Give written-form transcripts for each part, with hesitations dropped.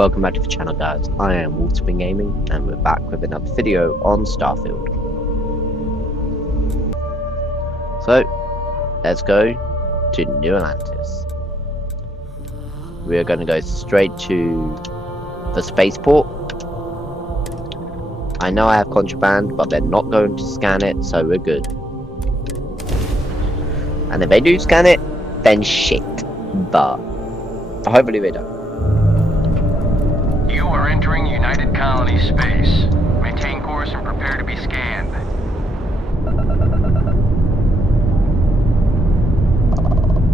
welcome back to the channel, guys. I am WolfbaneGame and we're back with another video on Starfield. So, let's go to New Atlantis. We are going to go straight to the spaceport. I know I have contraband, but they're not going to scan it, so we're good. And if they do scan it, then shit. But hopefully they don't. You are entering United Colony space. Maintain course and prepare to be scanned.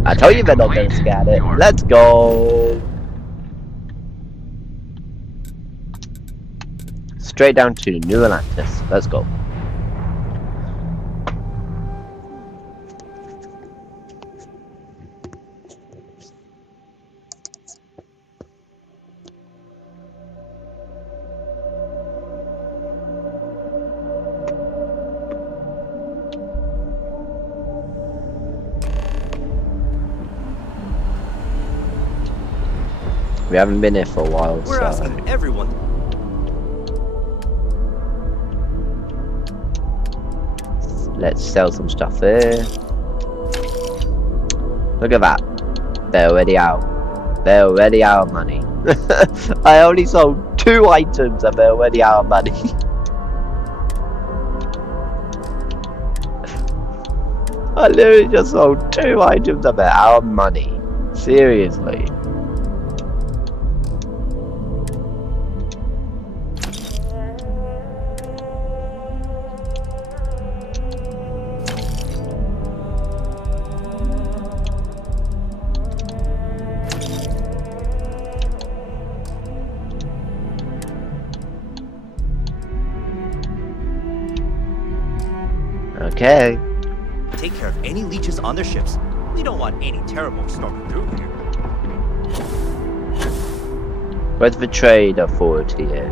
I told you they're not going to scan it. Let's go. Straight down to New Atlantis. Let's go. We haven't been here for a while, We're asking everyone. Let's sell some stuff here. Look at that. They're already out. They're already out of money. I only sold 2 items and they're already out of money. I literally just sold 2 items and they're out of money. Seriously. Okay. Take care of any leeches on their ships. We don't want any terrible storming through here. Where's the trade authority here?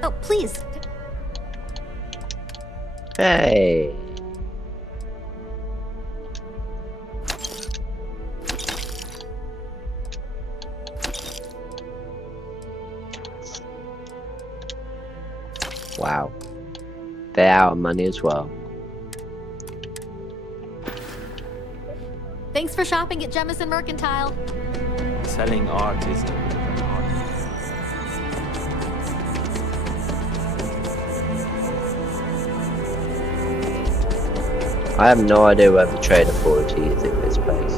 Oh, please. Hey. Wow. They're out of money as well. Thanks for shopping at Jemison Mercantile. Selling art is a bit of an art. I have no idea where the trade authority is in this place.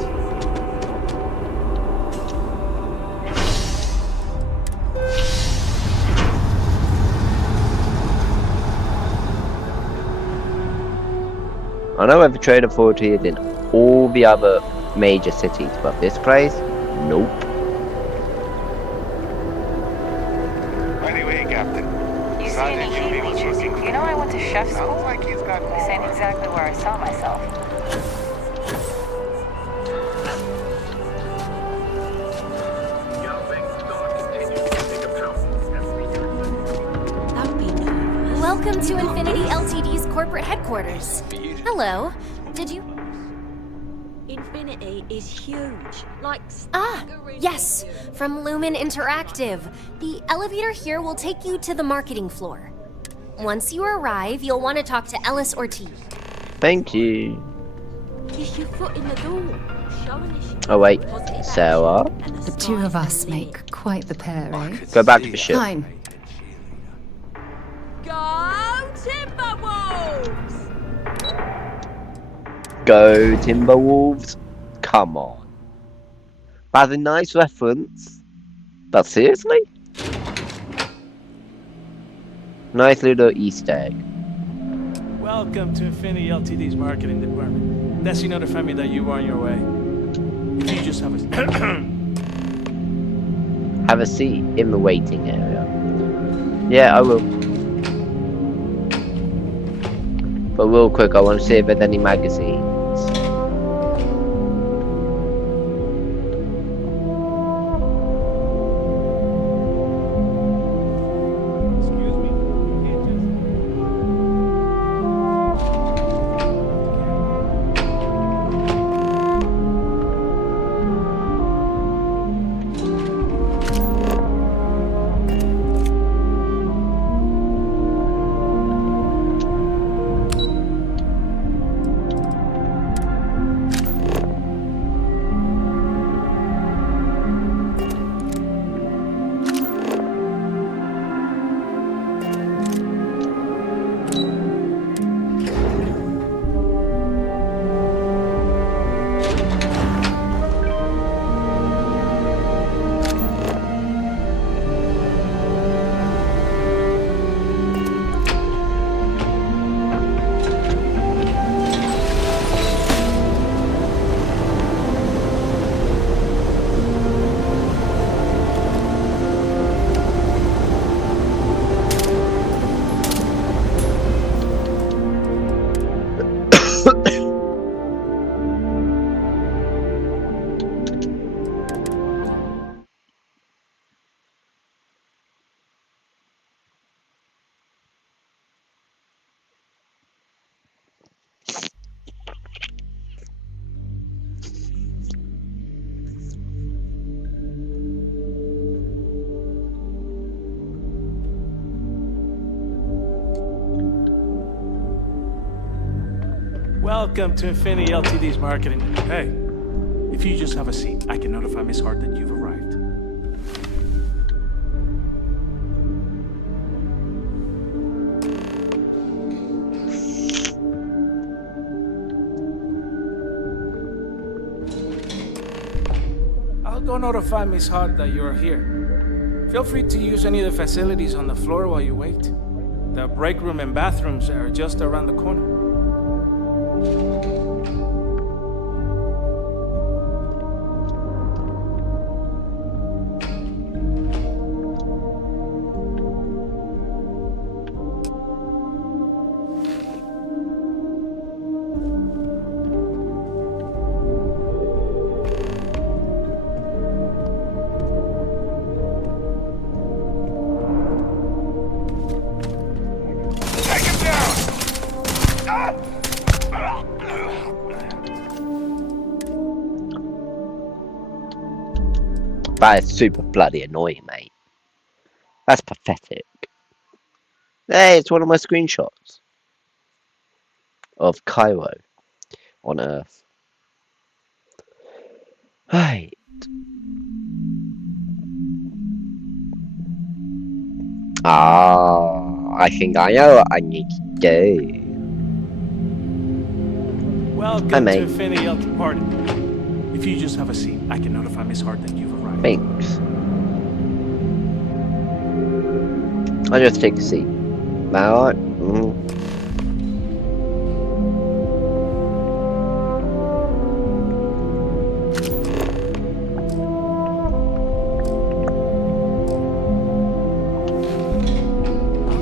I know where the trade authority is in all the other major cities, but this place, nope. Anyway, Captain. You see any heat leeches? You know I went to chef school? Sounds like he's got This ain't exactly where I saw myself. Welcome to Infinity Ltd's corporate headquarters. Hello. Did you? Infinity is huge. Like Yes. From Lumen Interactive. The elevator here will take you to the marketing floor. Once you arrive, you'll want to talk to Ellis or T. Thank you. Kiss your foot in the door. Showing us Oh wait, Sarah. The two of us make quite the pair, eh? Go back to the ship. Fine. Go Timberwolves! Go Timberwolves. Come on. That's a nice reference. But seriously? Nice little Easter egg. Welcome to Infinity Ltd's marketing department. Let's notify me that you are on your way. If you just have a Have a seat in the waiting area. Yeah, I will. But real quick, I want to see if there's any magazines. Excuse me. You can't just. Welcome to Infinity Ltd's marketing. Hey, if you just have a seat, I can notify Miss Hart that you've arrived. I'll go notify Miss Hart that you're here. Feel free to use any of the facilities on the floor while you wait. The break room and bathrooms are just around the corner. That is super bloody annoying, mate. That's pathetic. Hey, it's one of my screenshots of Cairo on Earth. Right. I think I know what I need to do. Welcome to Infinity Ltd. Pardon. If you just have a seat, I can notify Miss Hart that you've arrived. Thanks. I'll just take a seat. Alright? I'll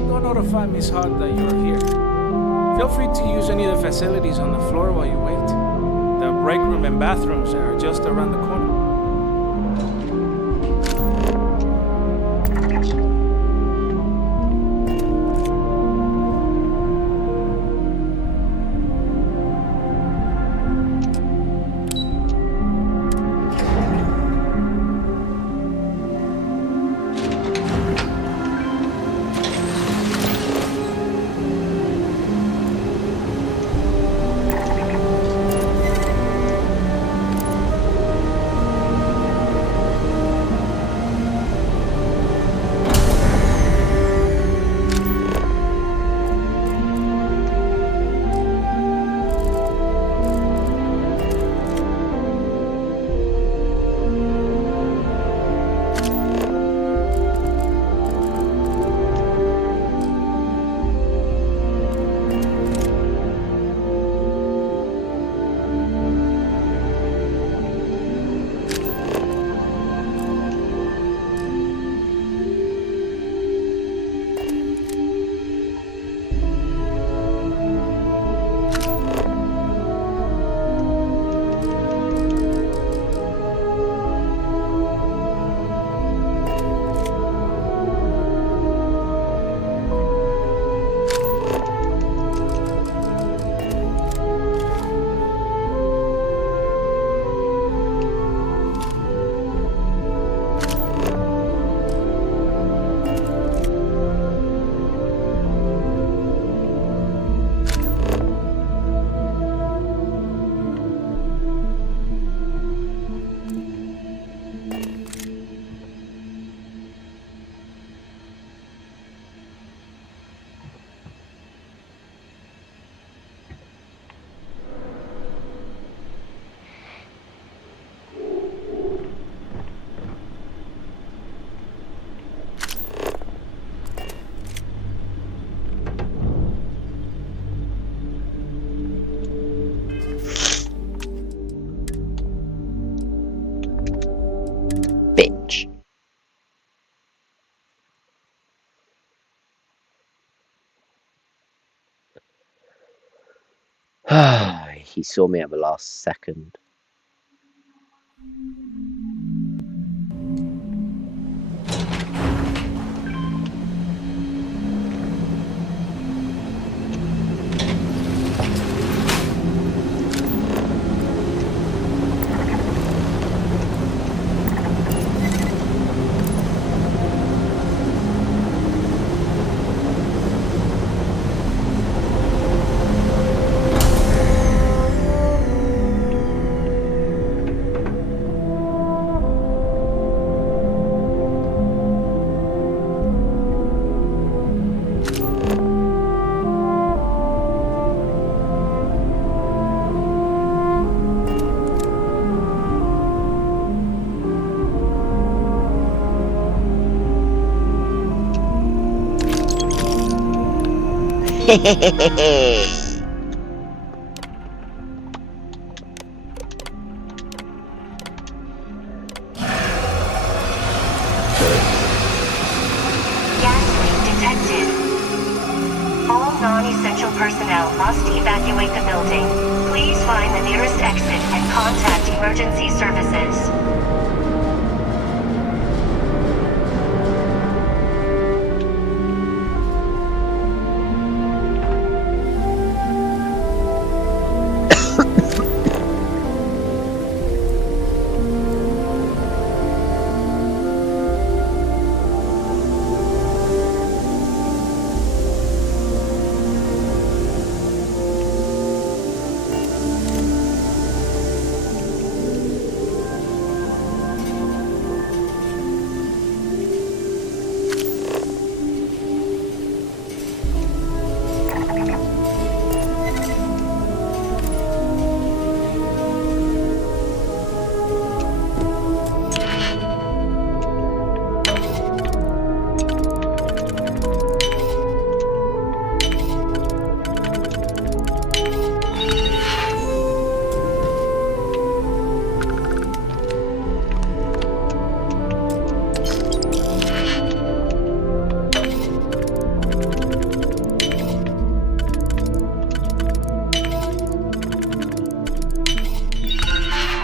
go notify Miss Hart that you're here. Feel free to use any of the facilities on the floor while you wait. The break room and bathrooms are just around the corner. He saw me at the last second. Gas leak detected. All non-essential personnel must evacuate the building. Please find the nearest exit and contact emergency services.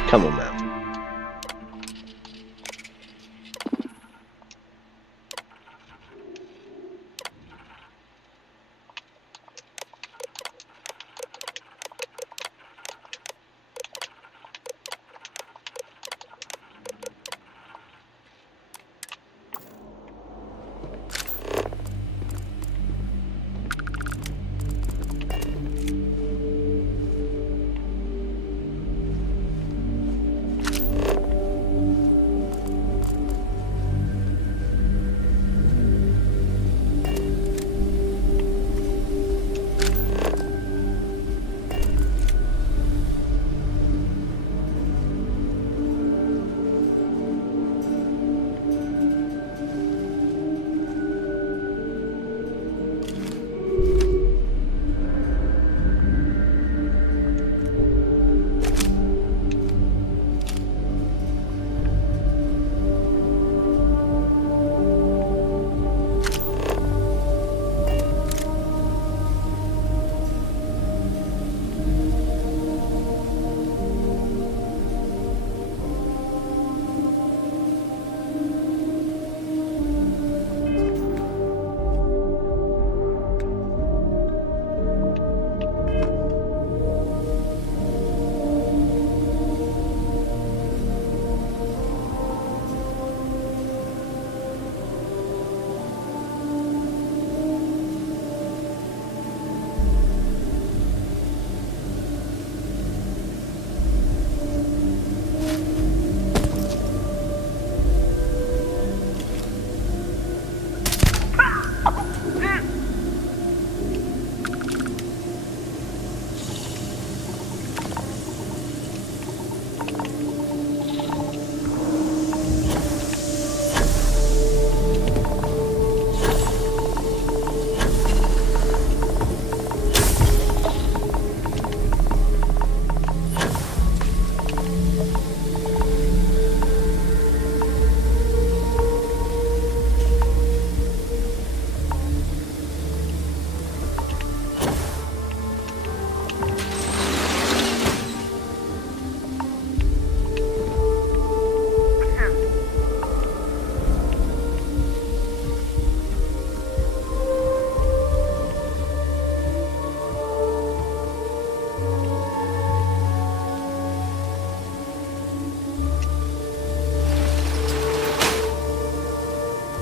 Come on, man.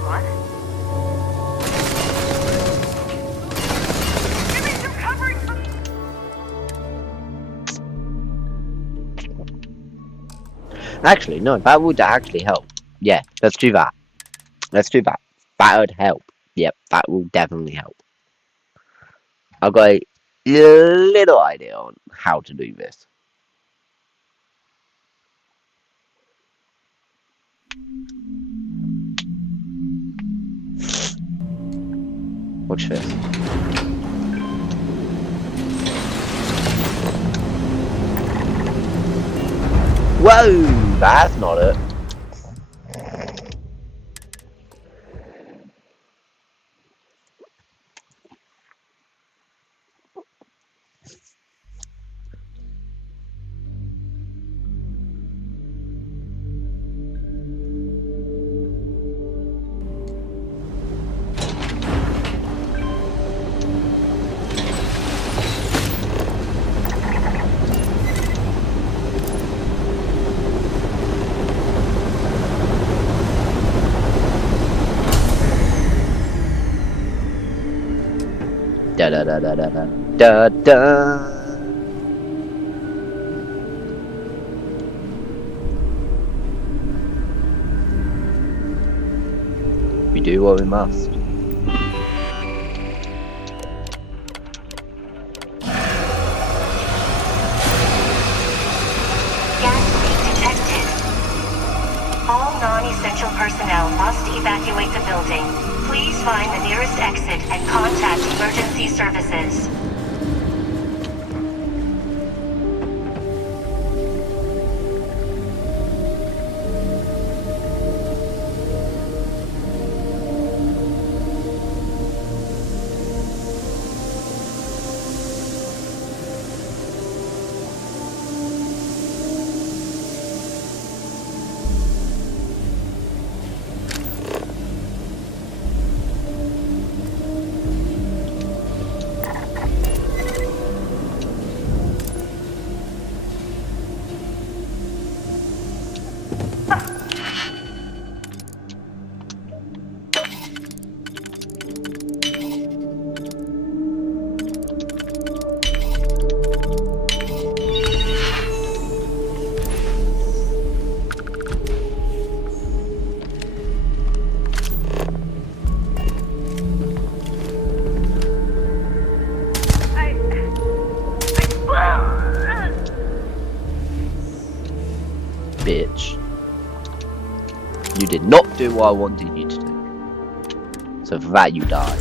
What? Give me some covering! Actually, no, that would actually help. Yeah, let's do that. Let's do that. That would help. Yep, that will definitely help. I've got a little idea on how to do this. Watch this. Whoa, that's not it. Da da da da da da da da. We do what we must. Gas leak detected. All non-essential personnel must evacuate the building. Please find the nearest exit and contact emergency services. Bitch. You did not do what I wanted you to do. So for that you die.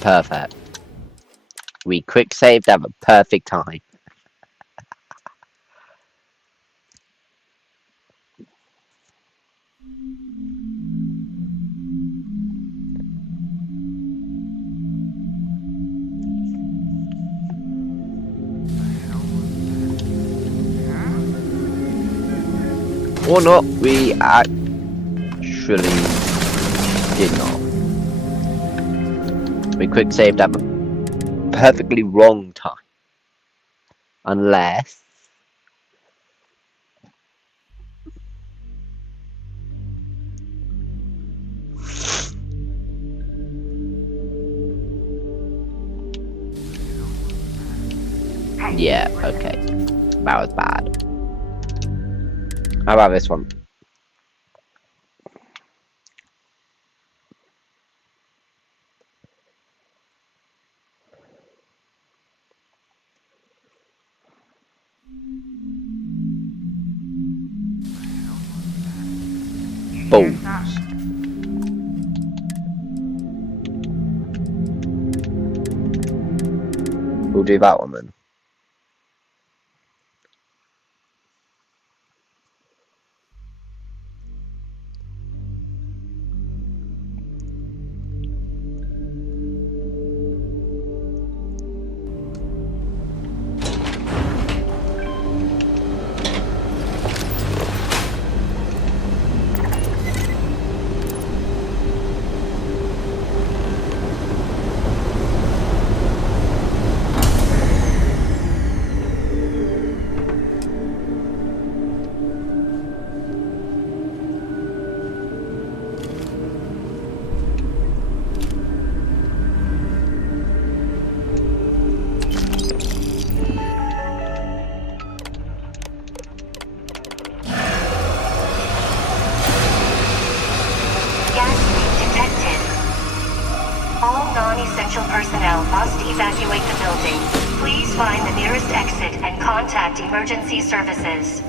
Perfect. We quick saved at the perfect time. Or not, we actually did not. We quick saved at the perfectly wrong time. Unless... Yeah, okay. That was bad. How about this one? Boom. We'll do that one then. All non-essential personnel must evacuate the building. Please find the nearest exit and contact emergency services.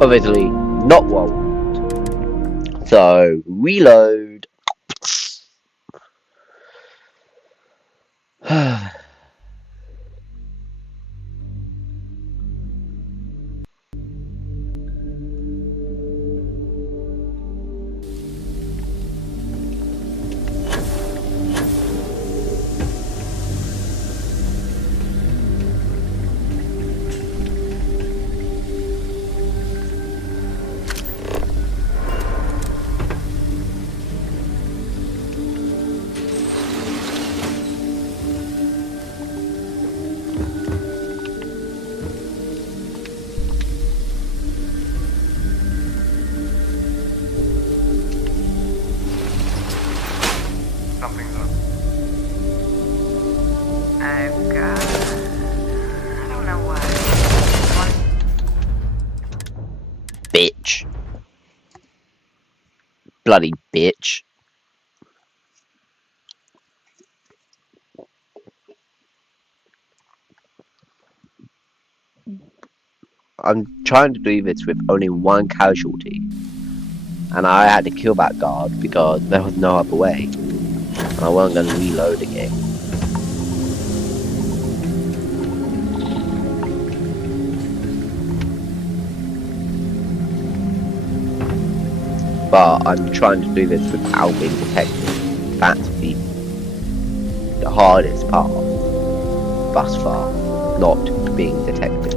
Obviously not well. So reload. I've got... I don't know what. Bitch. Bloody bitch. I'm trying to do this with only one casualty. And I had to kill that guard because there was no other way. And I wasn't going to reload again. But I'm trying to do this without being detected. That's the hardest part thus far. Not being detected.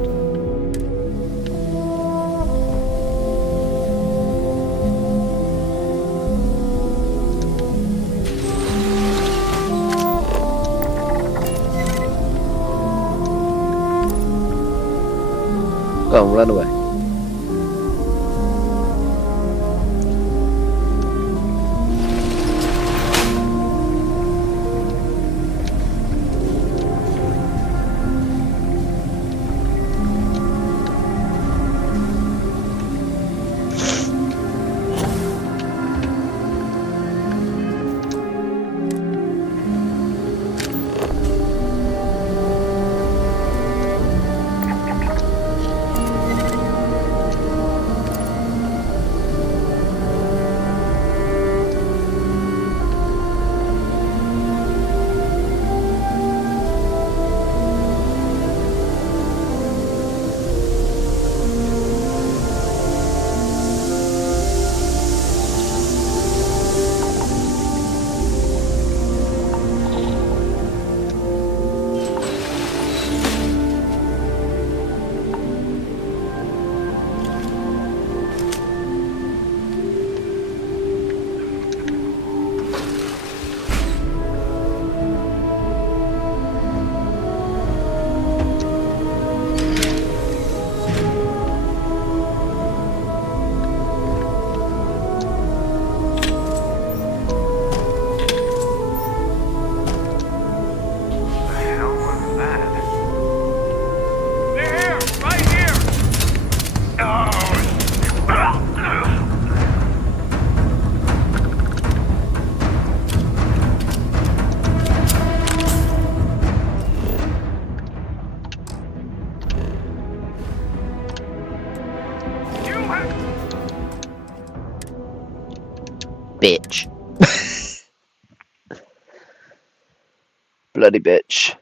Go on, run away. Bitch. Bloody bitch.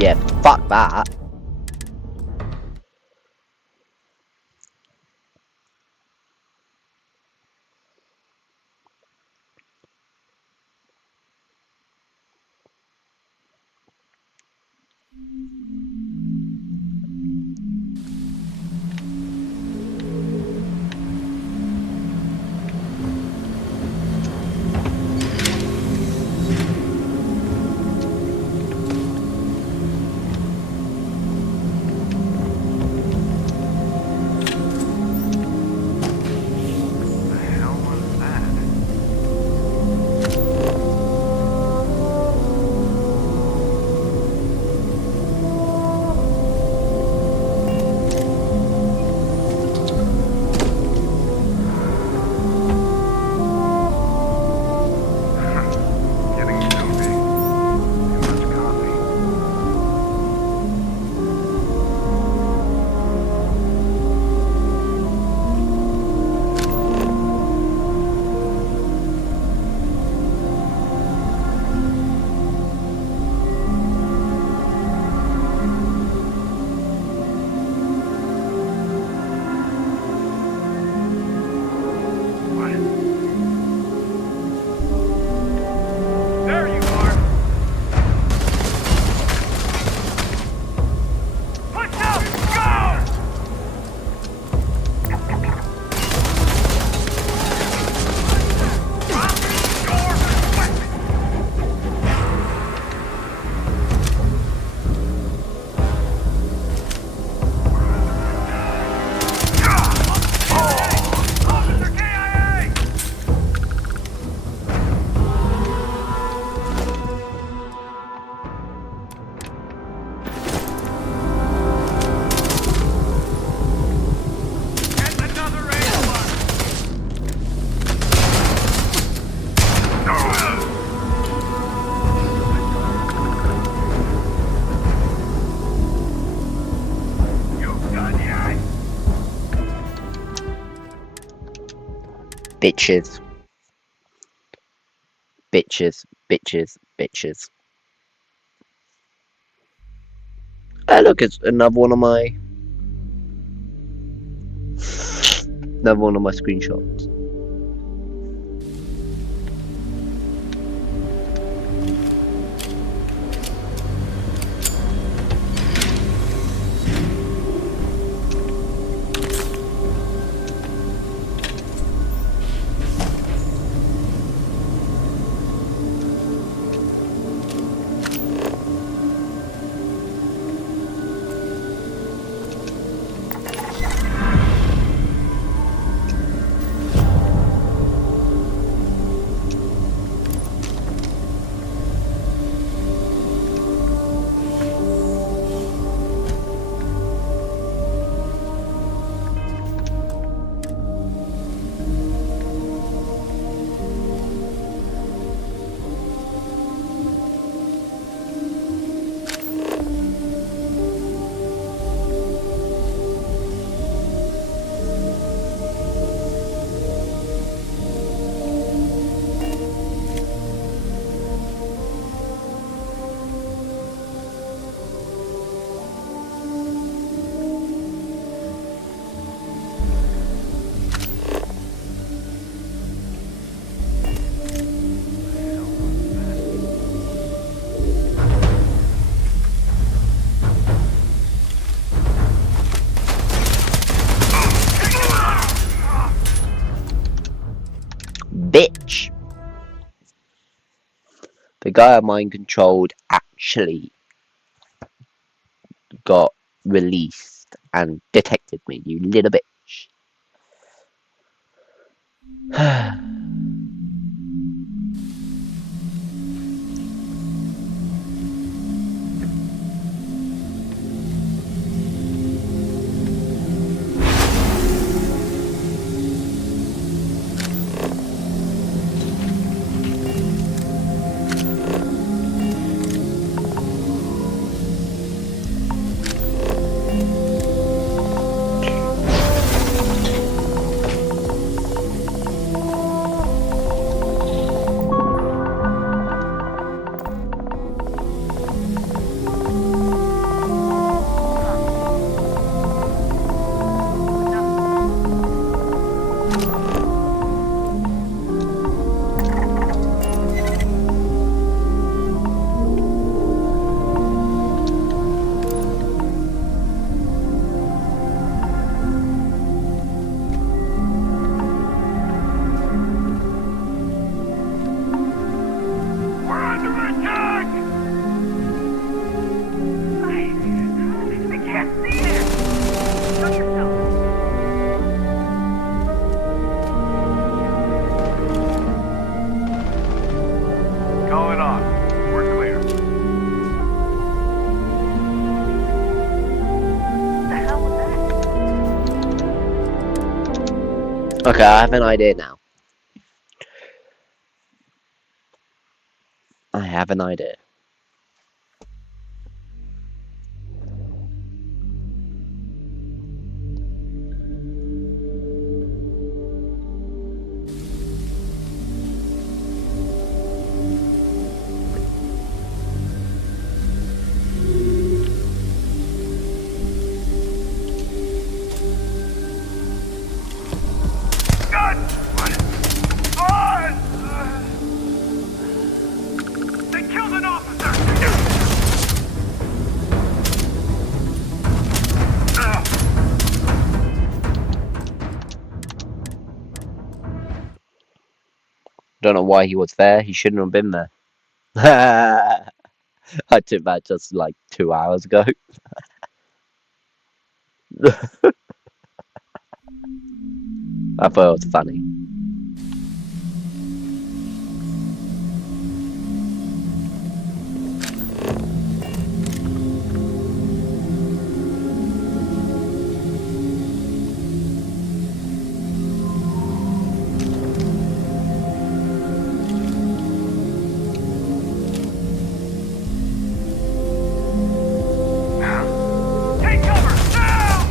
Yeah, fuck that. Bitches. Bitches, bitches, bitches. Oh look, it's another one of my screenshots. Bitch! The guy I mind controlled actually got released and detected me, you little bitch. Okay, I have an idea now. I have an idea. They killed an officer! Don't know why he was there. He shouldn't have been there. I took that just like 2 hours ago. I thought it was funny. Take cover! Now!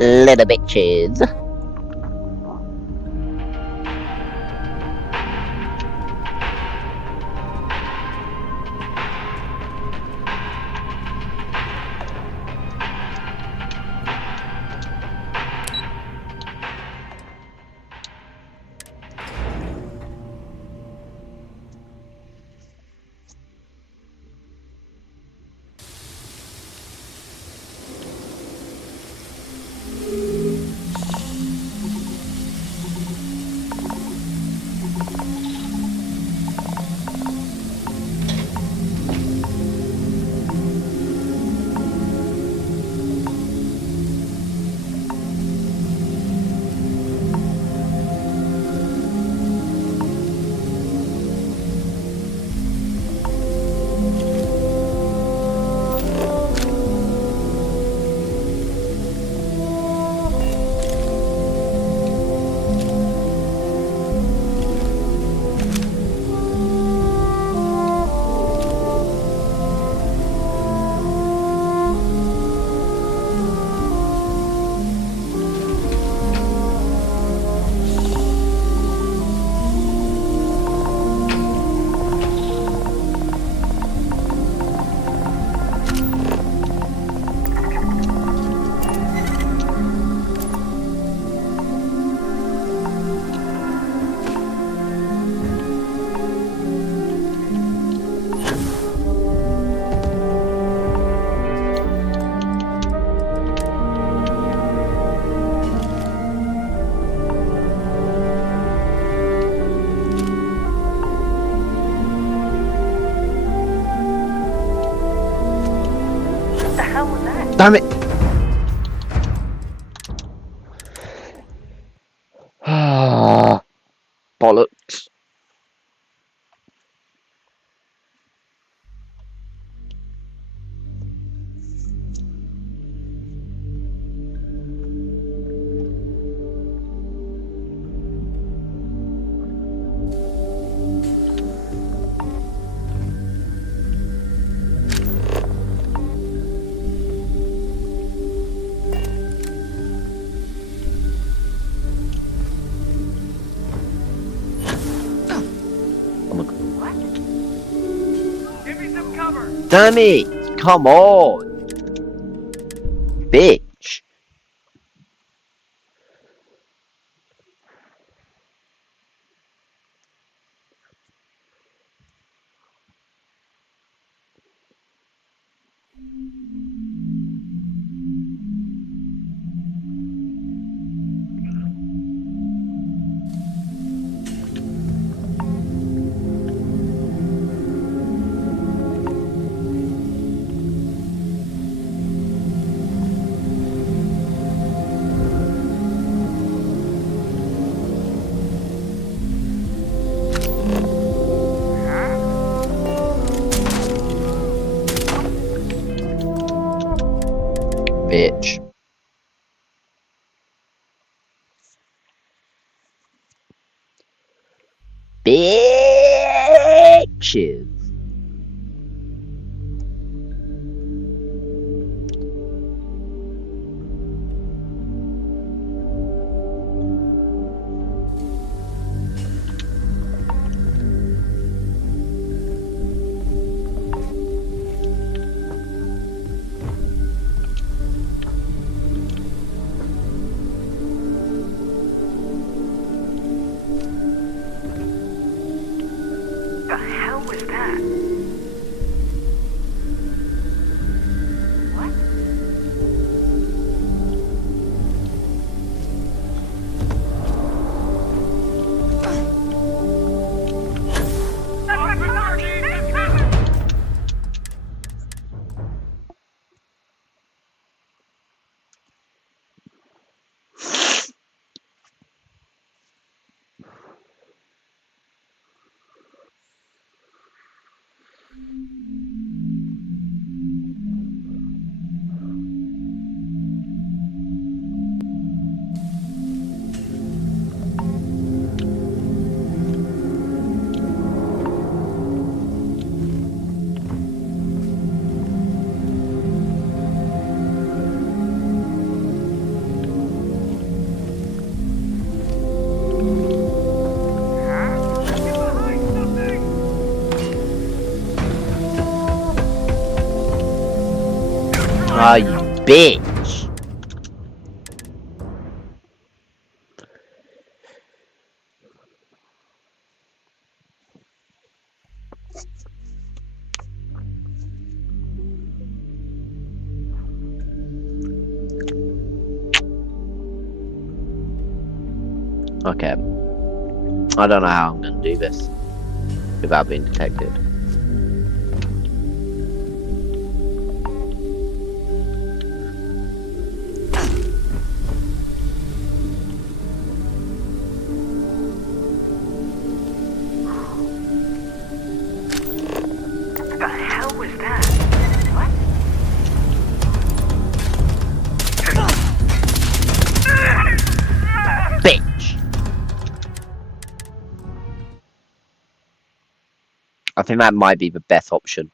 Little bitches. Damn it! Ah, bollocks. Damn it! Come on! Bitch! Bitch. Bitches. The hell was that? What? Ah, you bitch! Okay. I don't know how I'm gonna do this without being detected. The hell was that? What? Bitch! I think that might be the best option.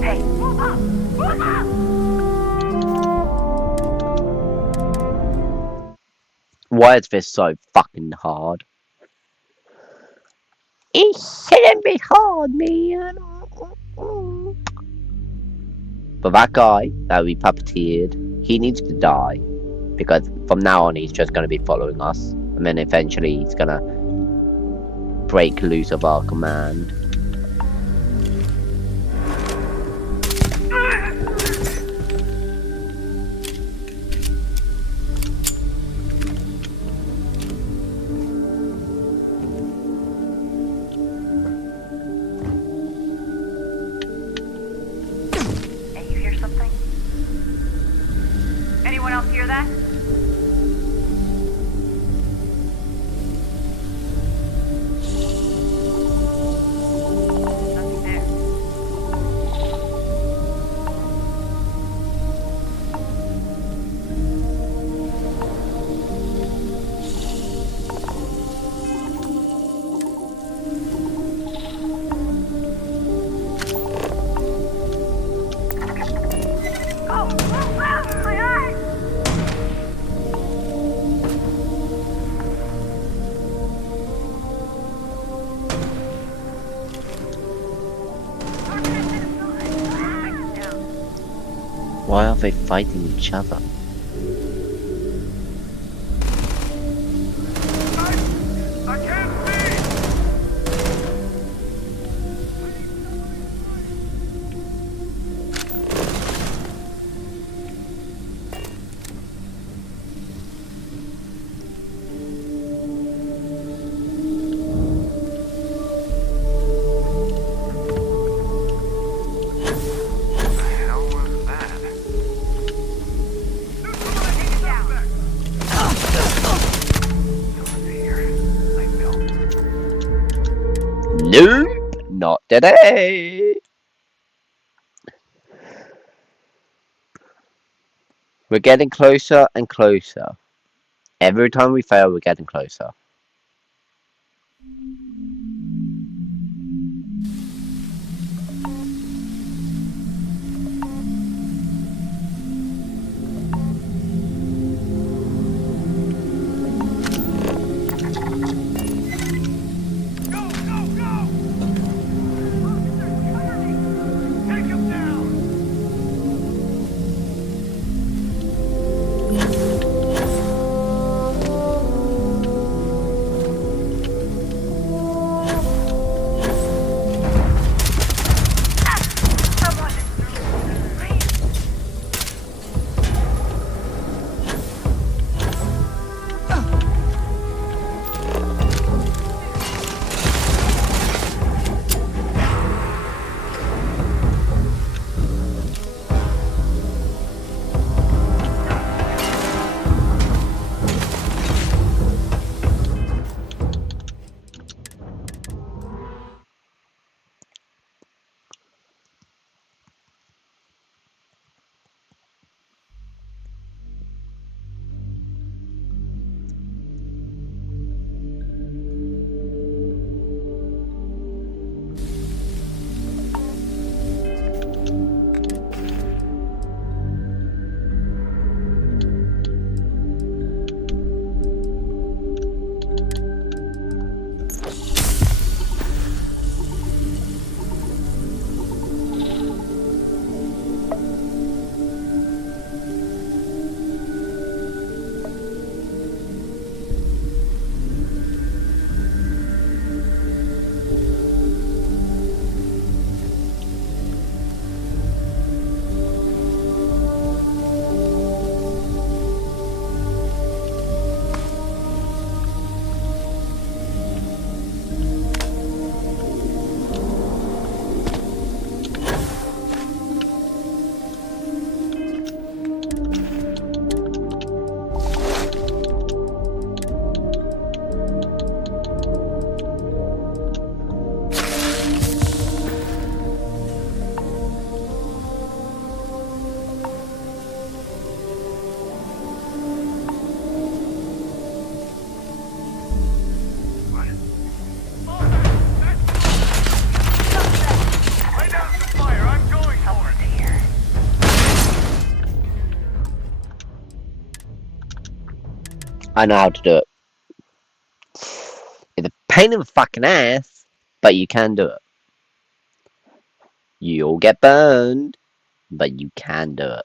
Hey, move up! Move up! Why is this so fucking hard? It shouldn't be hard, man. But that guy that we puppeteered, he needs to die. Because from now on he's just going to be following us. And then eventually he's going to break loose of our command. Hey, you hear something? Why are they fighting each other? I can't see! Nope, not today. We're getting closer and closer. Every time we fail, we're getting closer. I know how to do it. It's a pain in the fucking ass, but you can do it. You'll get burned, but you can do it.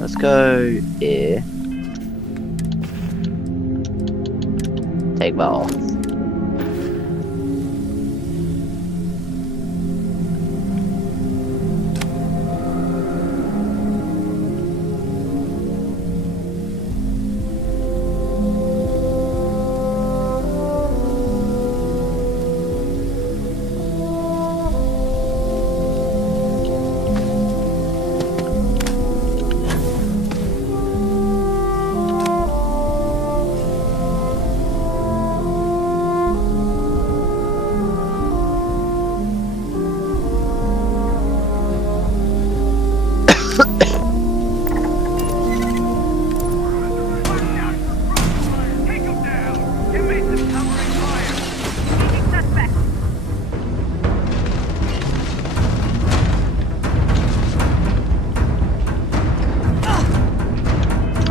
Let's go here. Take that off.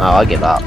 Oh, I give up.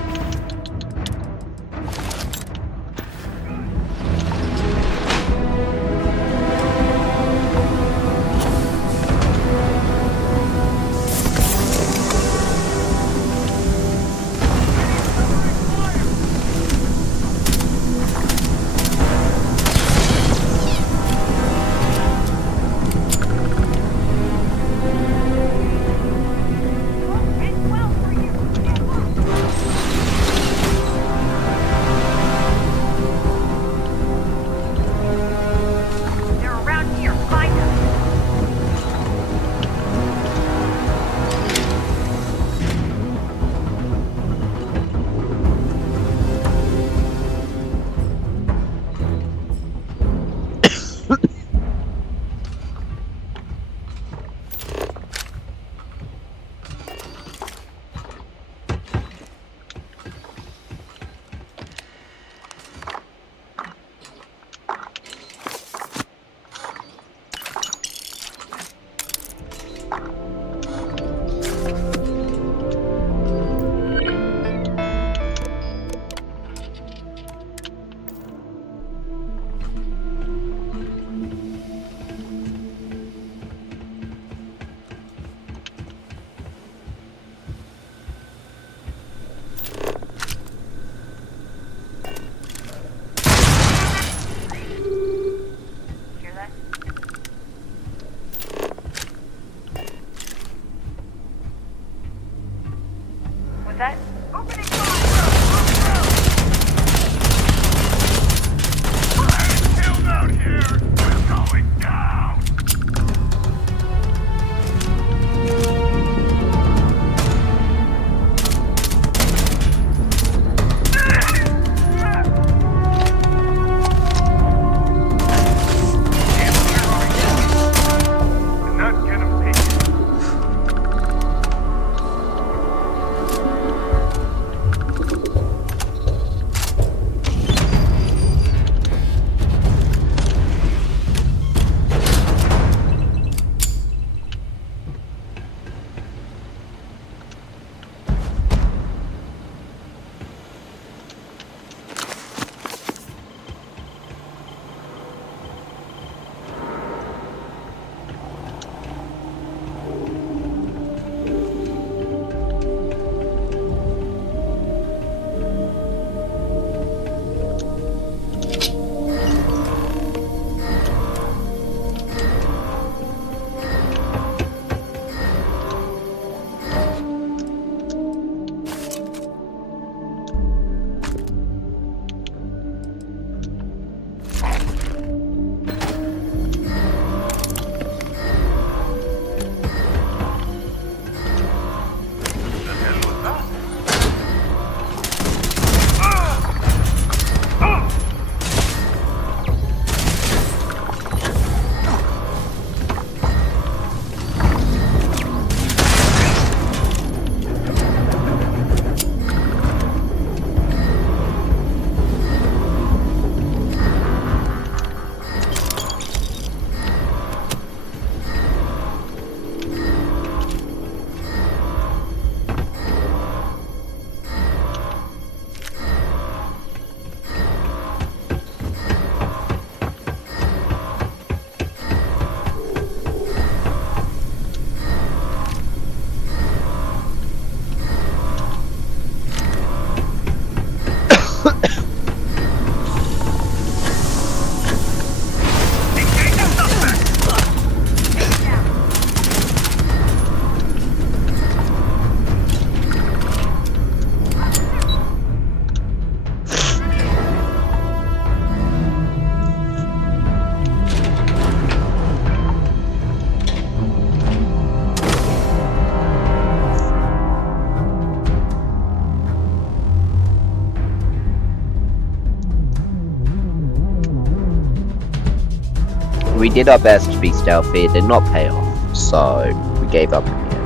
we did our best to be stealthy. It did not pay off, so we gave up in the end.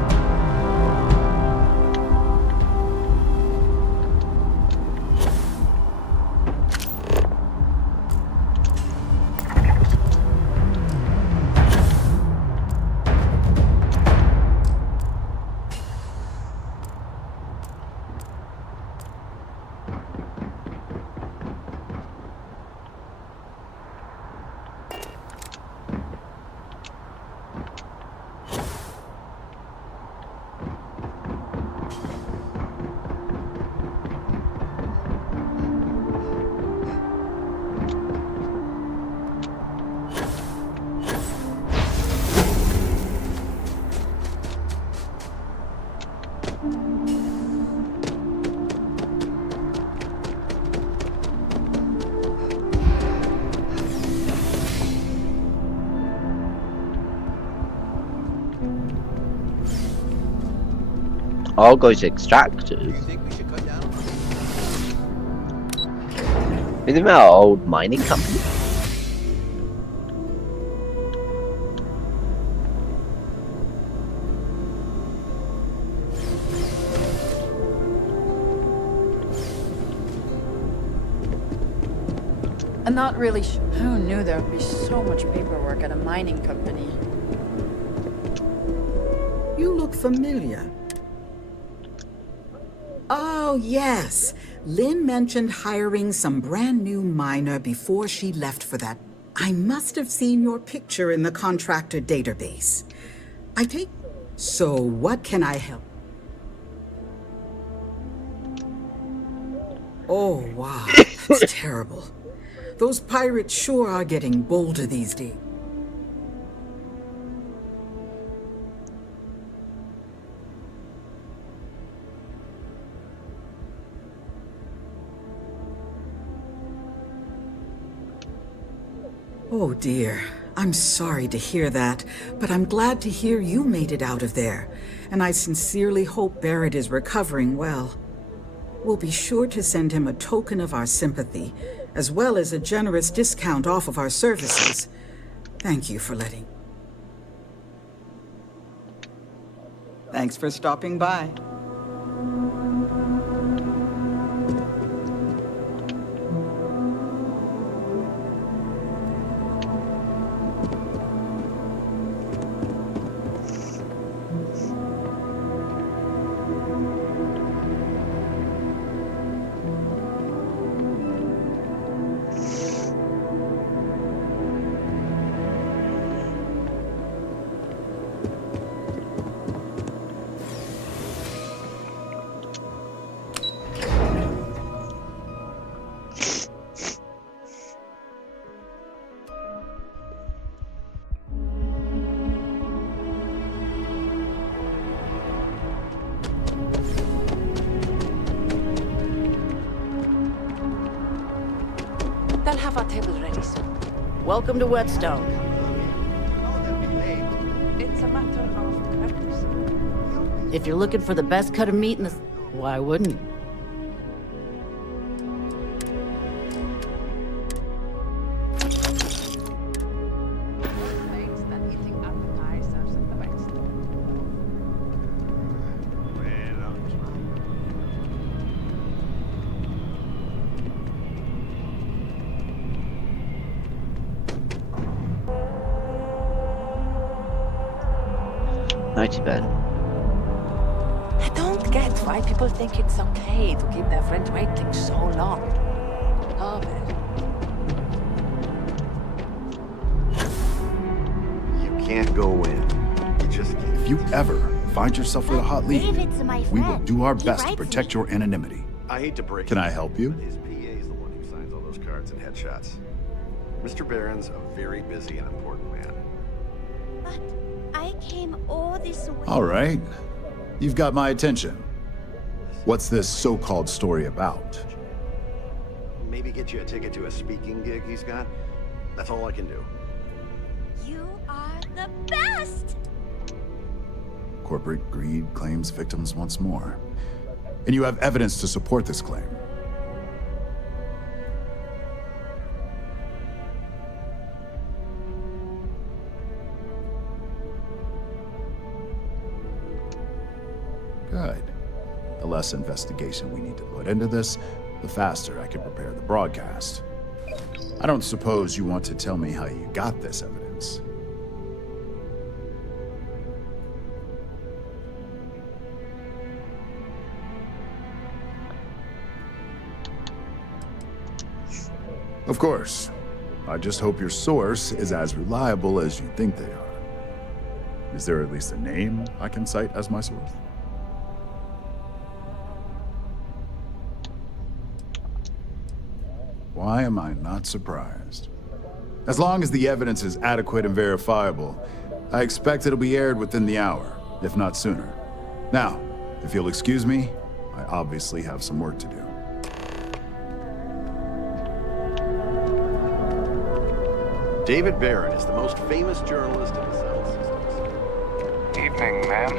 Argo's extractors. Isn't that our old mining company? I'm not really sure. Who knew there would be so much paperwork at a mining company? You look familiar. Oh, yes. Lynn mentioned hiring some brand new miner before she left for that. I must have seen your picture in the contractor database. I take... So, what can I help? Oh, wow. That's terrible. Those pirates sure are getting bolder these days. Oh dear, I'm sorry to hear that, but I'm glad to hear you made it out of there, and I sincerely hope Barrett is recovering well. We'll be sure to send him a token of our sympathy, as well as a generous discount off of our services. Thank you for letting... Thanks for stopping by. They'll have our table ready soon. Welcome to Whetstone. It's a matter of courtesy. If you're looking for the best cut of meat in the... Why wouldn't you? Not too bad. I don't get why people think it's okay to keep their friends waiting so long. Harvard. You can't go in. You just can't. If you ever find yourself with a hot lead, we will do our best to protect your anonymity. I hate to break Can it, I help you? but his PA is the one who signs all those cards and headshots. Mr. Barron's a very busy and important man. But I came all this way. All right. You've got my attention. What's this so-called story about? Maybe get you a ticket to a speaking gig he's got. That's all I can do. You are the best! Corporate greed claims victims once more. And you have evidence to support this claim. Good. The less investigation we need to put into this, the faster I can prepare the broadcast. I don't suppose you want to tell me how you got this evidence. Of course. I just hope your source is as reliable as you think they are. Is there at least a name I can cite as my source? Why am I not surprised? As long as the evidence is adequate and verifiable, I expect it'll be aired within the hour, if not sooner. Now, if you'll excuse me, I obviously have some work to do. David Barron is the most famous journalist in the Sound Systems. Evening, ma'am.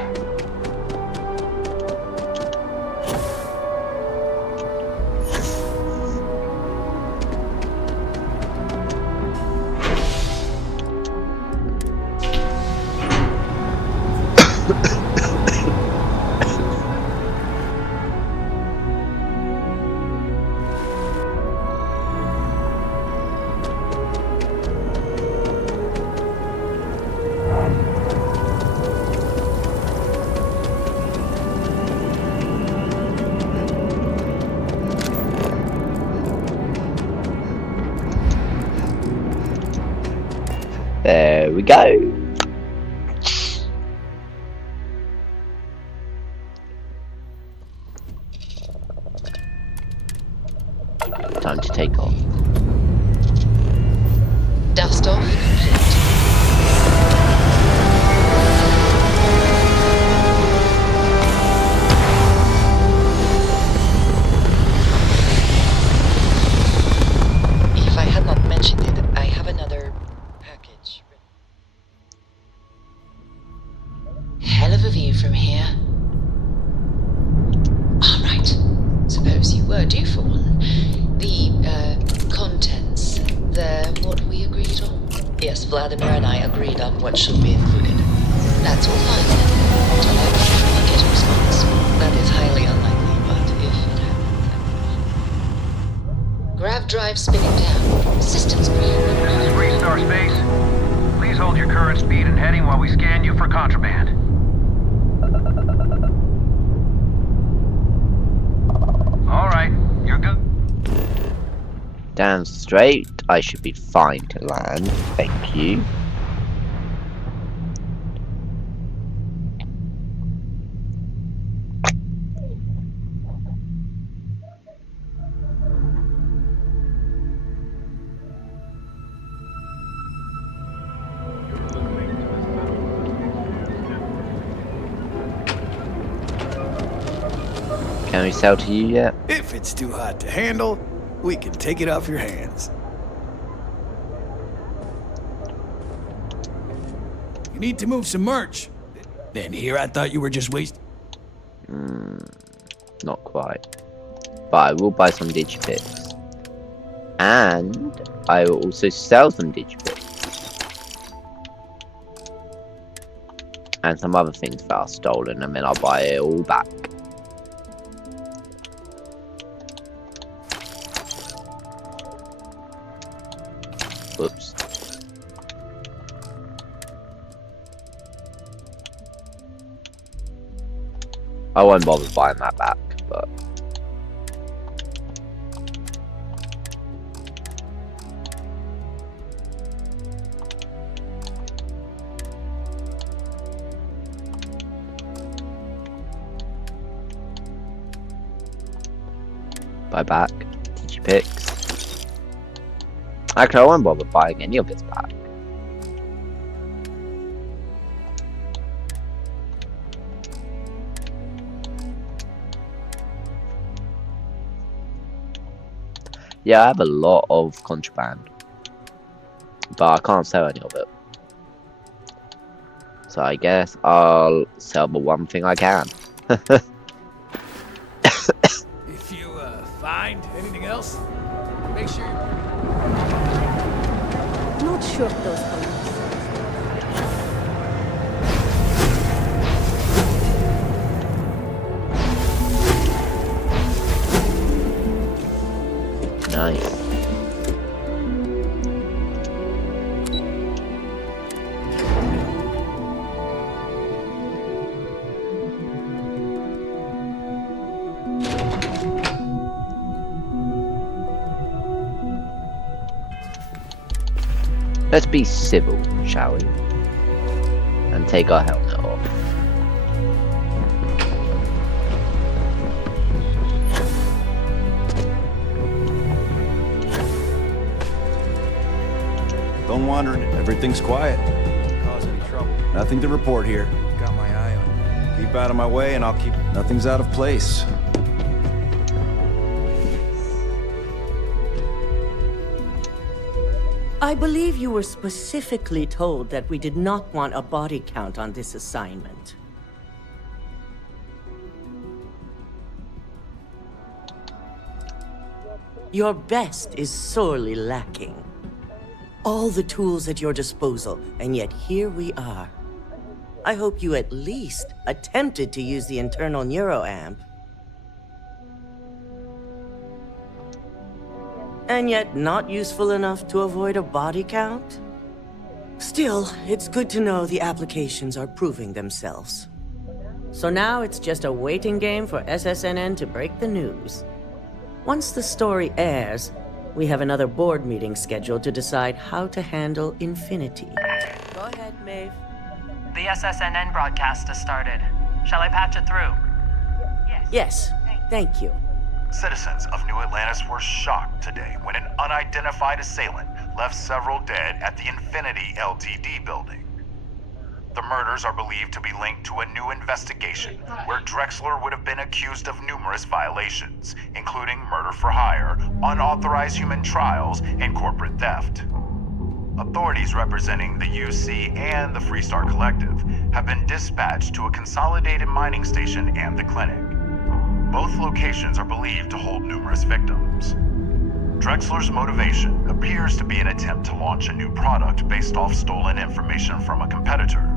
There we go. Time to take off. Dust off complete. If I had not mentioned it, I have another package. Hell of a view from here. Alright, suppose you were due for one. The, contents, they're what we agreed on? Yes, Vladimir and I agreed on what should be included. That's all fine then. Till I actually get a response. That is highly unlikely, but if it happens, Grav drive spinning down. Systems green. This is Freestar Space. Please hold your current speed and heading while we scan you for contraband. Alright, you're good. Down straight. I should be fine to land. Thank you. Can we sell to you yet? If it's too hot to handle, we can take it off your hands. You need to move some merch. Then here I thought you were just wasting. Not quite. But I will buy some digipics. And I will also sell some digipics. And some other things that are stolen, and then I'll buy it all back. Whoops. I won't bother buying that back, but... buy back Digipix. Actually, I won't bother buying any of this back. Yeah, I have a lot of contraband, but I can't sell any of it. So I guess I'll sell the one thing I can. If you find anything else, make sure you... Not sure if those police. Let's be civil, shall we? And take our helmet off. Don't wander. Everything's quiet. Don't cause any trouble. Nothing to report here. Got my eye on you. Keep out of my way and I'll keep... Nothing's out of place. I believe you were specifically told that we did not want a body count on this assignment. Your best is sorely lacking. All the tools at your disposal, and yet here we are. I hope you at least attempted to use the internal neuroamp. And yet not useful enough to avoid a body count? Still, it's good to know the applications are proving themselves. So now it's just a waiting game for SSNN to break the news. Once the story airs, we have another board meeting scheduled to decide how to handle Infinity. Go ahead, Maeve. The SSNN broadcast has started. Shall I patch it through? Yes, thank you. Citizens of New Atlantis were shocked today when an unidentified assailant left several dead at the Infinity Ltd building. The murders are believed to be linked to a new investigation where Drexler would have been accused of numerous violations, including murder for hire, unauthorized human trials, and corporate theft. Authorities representing the UC and the Freestar Collective have been dispatched to a consolidated mining station and the clinic. Both locations are believed to hold numerous victims. Drexler's motivation appears to be an attempt to launch a new product based off stolen information from a competitor.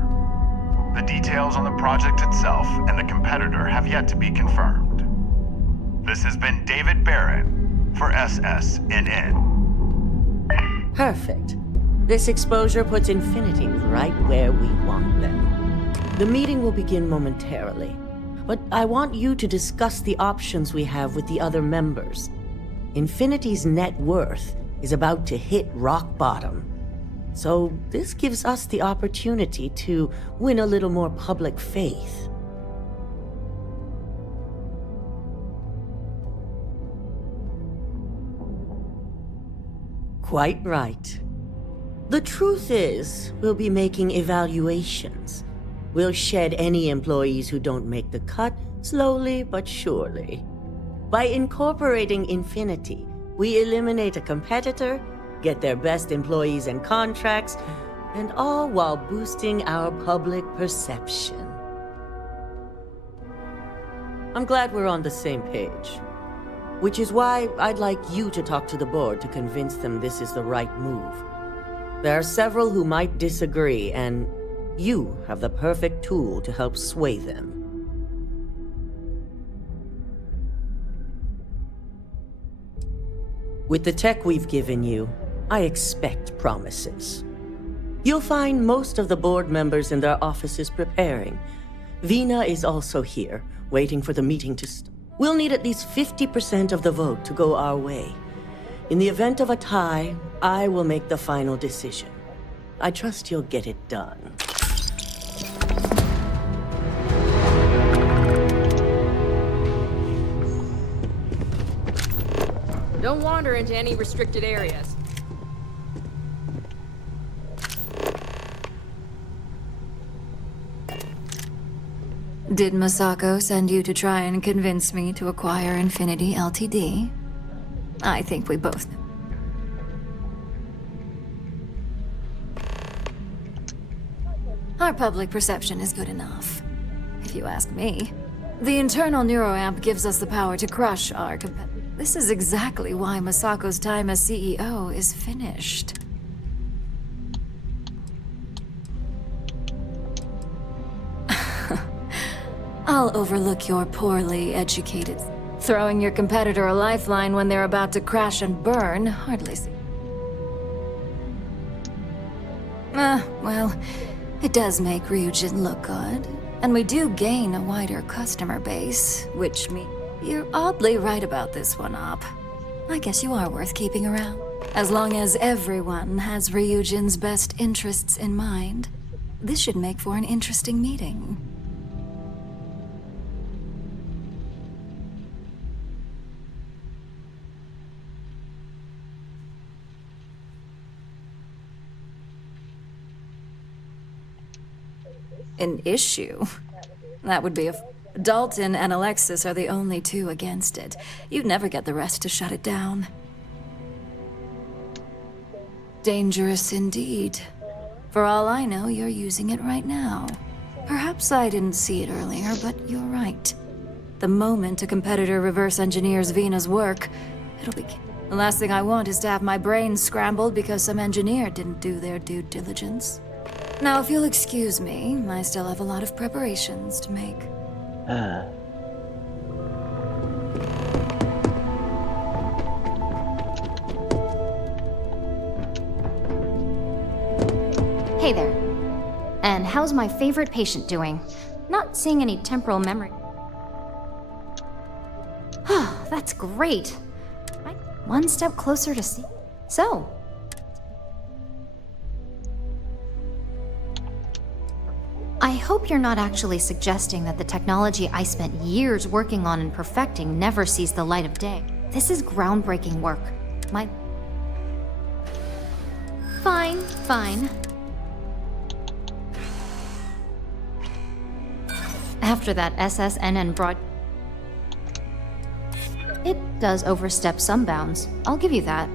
The details on the project itself and the competitor have yet to be confirmed. This has been David Barron for SSNN. Perfect. This exposure puts Infinity right where we want them. The meeting will begin momentarily, but I want you to discuss the options we have with the other members. Infinity's net worth is about to hit rock bottom. So this gives us the opportunity to win a little more public faith. Quite right. The truth is, we'll be making evaluations. We'll shed any employees who don't make the cut, slowly but surely. By incorporating Infinity, we eliminate a competitor, get their best employees and contracts, and all while boosting our public perception. I'm glad we're on the same page. Which is why I'd like you to talk to the board to convince them this is the right move. There are several who might disagree, and you have the perfect tool to help sway them. With the tech we've given you, I expect promises. You'll find most of the board members in their offices preparing. Vina is also here, waiting for the meeting to start. We'll need at least 50% of the vote to go our way. In the event of a tie, I will make the final decision. I trust you'll get it done. Don't wander into any restricted areas. Did Masako send you to try and convince me to acquire Infinity Ltd? I think we both know. Our public perception is good enough, if you ask me. The internal neuroamp gives us the power to crush our competitors. This is exactly why Masako's time as CEO is finished. I'll overlook your poorly educated. Throwing your competitor a lifeline when they're about to crash and burn, hardly see. Well, it does make Ryujin look good. And we do gain a wider customer base, which means you're oddly right about this one, Op. I guess you are worth keeping around. As long as everyone has Ryujin's best interests in mind, this should make for an interesting meeting. An issue? That would be Dalton and Alexis are the only two against it. You'd never get the rest to shut it down. Dangerous indeed. For all I know, you're using it right now. Perhaps I didn't see it earlier, but you're right. The moment a competitor reverse engineers Vina's work, it'll be... The last thing I want is to have my brain scrambled because some engineer didn't do their due diligence. Now, if you'll excuse me, I still have a lot of preparations to make. Hey there. And how's my favorite patient doing? Not seeing any temporal memory. That's great. One step closer to see. So. I hope you're not actually suggesting that the technology I spent years working on and perfecting never sees the light of day. This is groundbreaking work. Fine. After that SSNN broad... It does overstep some bounds. I'll give you that.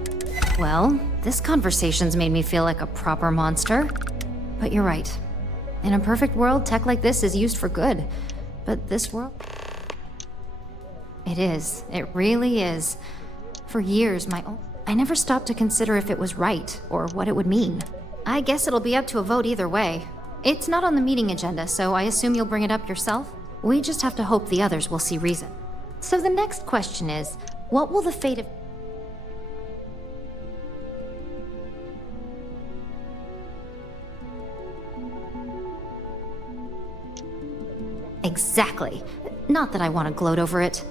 Well, this conversation's made me feel like a proper monster. But you're right. In a perfect world, tech like this is used for good. But this world... It is. It really is. For years, I never stopped to consider if it was right, or what it would mean. I guess it'll be up to a vote either way. It's not on the meeting agenda, so I assume you'll bring it up yourself? We just have to hope the others will see reason. So the next question is, what will the fate of... Exactly. Not that I want to gloat over it.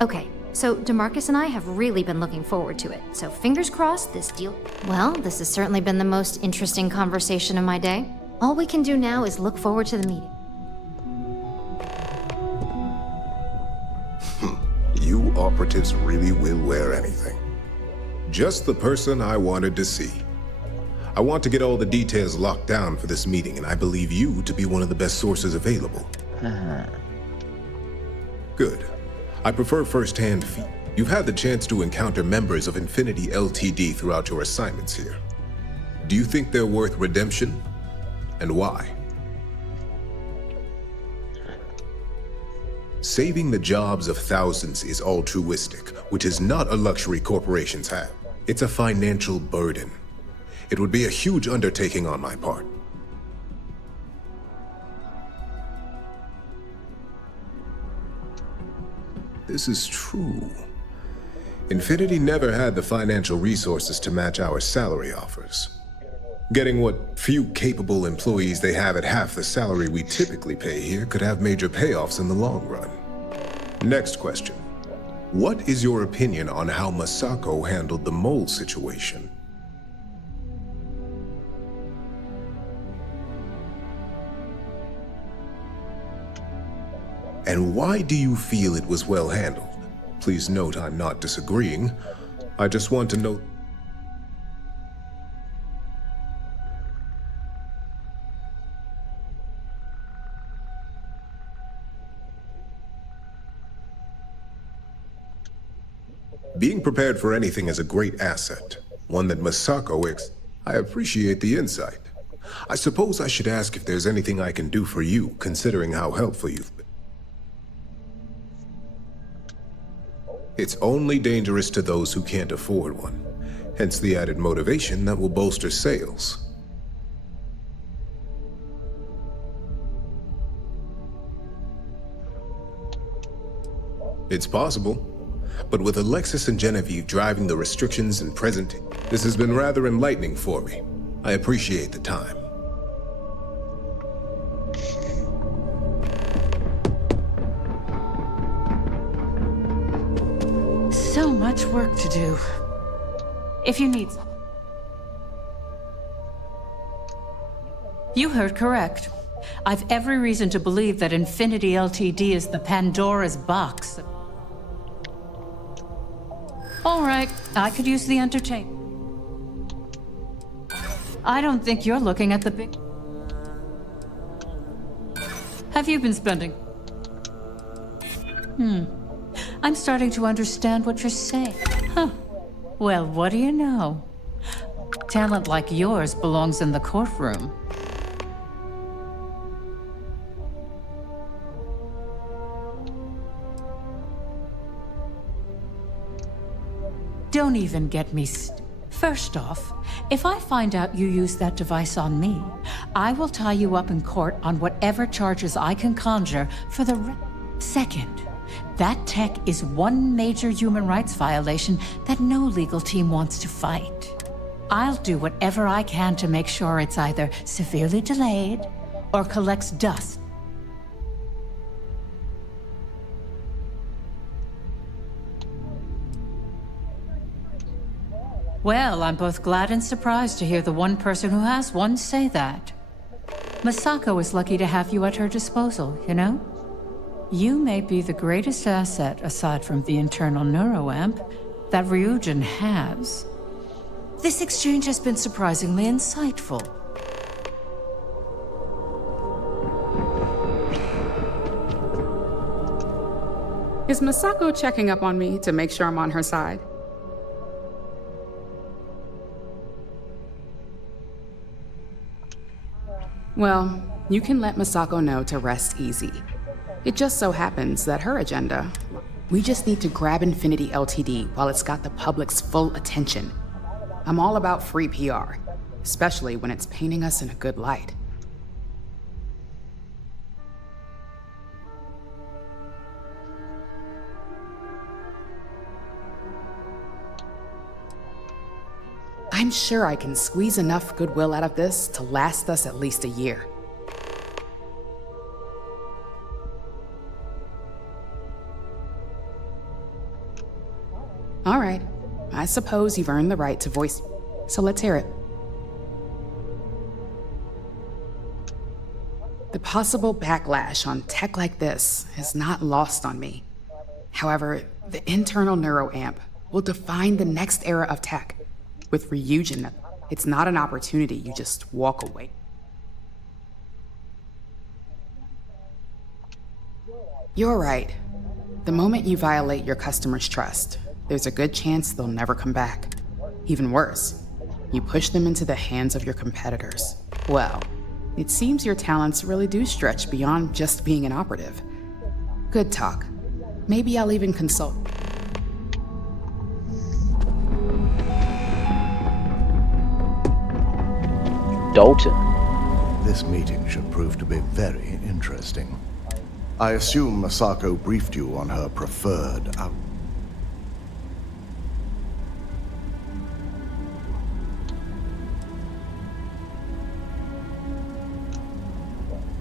Okay, so DeMarcus and I have really been looking forward to it, so fingers crossed this deal... Well, this has certainly been the most interesting conversation of my day. All we can do now is look forward to the meeting. You operatives really will wear anything. Just the person I wanted to see. I want to get all the details locked down for this meeting, and I believe you to be one of the best sources available. Good. I prefer first-hand feedback. You've had the chance to encounter members of Infinity LTD throughout your assignments here. Do you think they're worth redemption? And why? Saving the jobs of thousands is altruistic, which is not a luxury corporations have. It's a financial burden. It would be a huge undertaking on my part. This is true. Infinity never had the financial resources to match our salary offers. Getting what few capable employees they have at half the salary we typically pay here could have major payoffs in the long run. Next question. What is your opinion on how Masako handled the mole situation? And why do you feel it was well handled? Please note I'm not disagreeing. I just want to know... Being prepared for anything is a great asset, one that Masako I appreciate the insight. I suppose I should ask if there's anything I can do for you, considering how helpful you've been. It's only dangerous to those who can't afford one, hence the added motivation that will bolster sales. It's possible. But with Alexis and Genevieve driving the restrictions and presenting, this has been rather enlightening for me. I appreciate the time. So much work to do. If you need... You heard correct. I've every reason to believe that Infinity Ltd is the Pandora's box. All right, I could use the entertainment. I don't think you're looking at the big... Have you been spending? I'm starting to understand what you're saying. Huh. Well, what do you know? Talent like yours belongs in the courtroom. Don't even get me First off, if I find out you used that device on me, I will tie you up in court on whatever charges I can conjure for the Second, that tech is one major human rights violation that no legal team wants to fight. I'll do whatever I can to make sure it's either severely delayed or collects dust. Well, I'm both glad and surprised to hear the one person who has one say that. Masako is lucky to have you at her disposal, you know? You may be the greatest asset, aside from the internal neuroamp, that Ryujin has. This exchange has been surprisingly insightful. Is Masako checking up on me to make sure I'm on her side? Well, you can let Masako know to rest easy. It just so happens that her agenda... We just need to grab Infinity Ltd while it's got the public's full attention. I'm all about free PR, especially when it's painting us in a good light. I'm sure I can squeeze enough goodwill out of this to last us at least a year. All right, I suppose you've earned the right to voice, so let's hear it. The possible backlash on tech like this is not lost on me. However, the internal neuroamp will define the next era of tech. With Ryujin, it's not an opportunity you just walk away. You're right. The moment you violate your customers' trust, there's a good chance they'll never come back. Even worse, you push them into the hands of your competitors. Well, it seems your talents really do stretch beyond just being an operative. Good talk. Maybe I'll even consult. Dalton. This meeting should prove to be very interesting. I assume Masako briefed you on her preferred